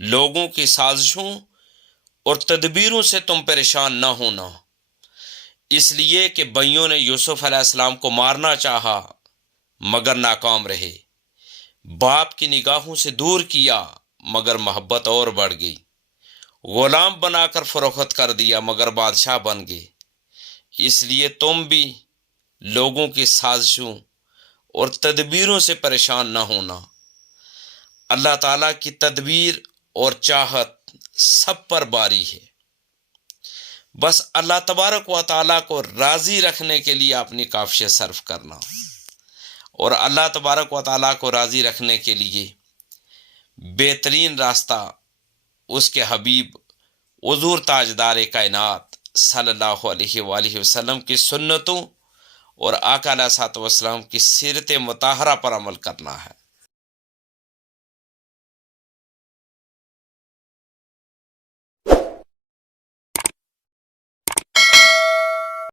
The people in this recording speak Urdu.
لوگوں کی سازشوں اور تدبیروں سے تم پریشان نہ ہونا، اس لیے کہ بھائیوں نے یوسف علیہ السلام کو مارنا چاہا مگر ناکام رہے، باپ کی نگاہوں سے دور کیا مگر محبت اور بڑھ گئی، غلام بنا کر فروخت کر دیا مگر بادشاہ بن گئے۔ اس لیے تم بھی لوگوں کی سازشوں اور تدبیروں سے پریشان نہ ہونا۔ اللہ تعالیٰ کی تدبیر اور چاہت سب پر باری ہے، بس اللہ تبارک و تعالیٰ کو راضی رکھنے کے لیے اپنی کاوشیں صرف کرنا، اور اللہ تبارک و تعالیٰ کو راضی رکھنے کے لیے بہترین راستہ اس کے حبیب حضور تاجدار کائنات صلی اللہ علیہ وآلہ وسلم کی سنتوں اور آقا علیہ الصلوۃ والسلام کی سیرت مطہرہ پر عمل کرنا ہے۔